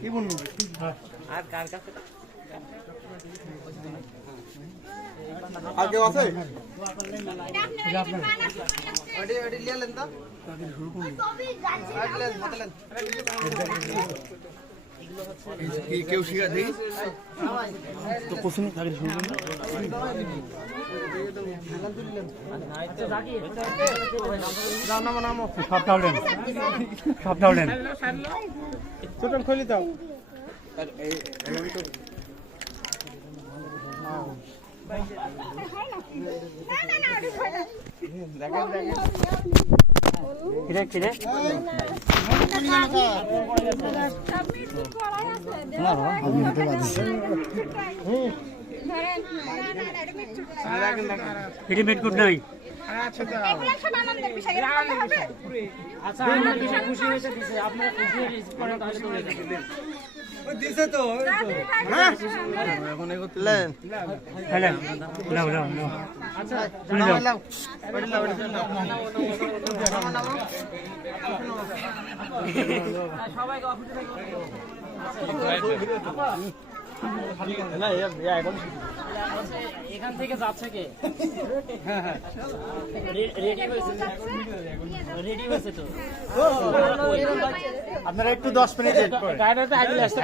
কি বলবো আর কার কাছে আর কেউ আছে কেউ শিখা দেখি তো কোশ্চেন আগে শুরু করুন সব ডাউলেন সব ডাউলেন ছোটন খুলি দাও কিরে কিরে এটি মিটকুট নাই আচ্ছা খুশি হয়েছে দিছে আপনারা খুশি হয়েছে করেন তাহলে তো হয়ে যাবে দিছে তো এখন এগোলেন হ্যালো লাও লাও লাও আচ্ছা লাও লাও সবাইকে অফিসে থেকে এখান থেকে যাচ্ছে কে রেডি হয়েছে তো আপনারা একটু 10 মিনিট গাড়িটা আগে আসতে